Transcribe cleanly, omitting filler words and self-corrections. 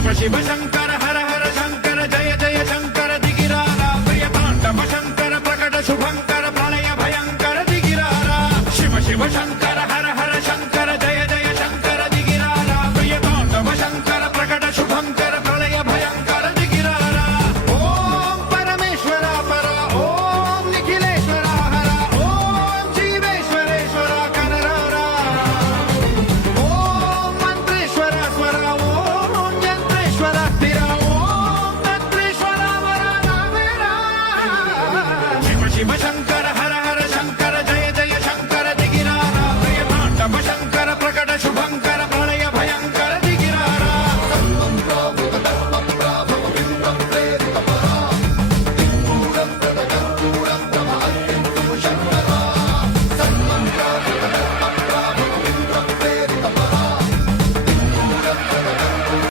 शिव शिव शंकर हर हर शंकर जय जय शंकर दिगिरारा प्रिय तांडव शंकर प्रकट शुभंकर प्रलय भयंकर दिगिरारा शिव शिव शंकर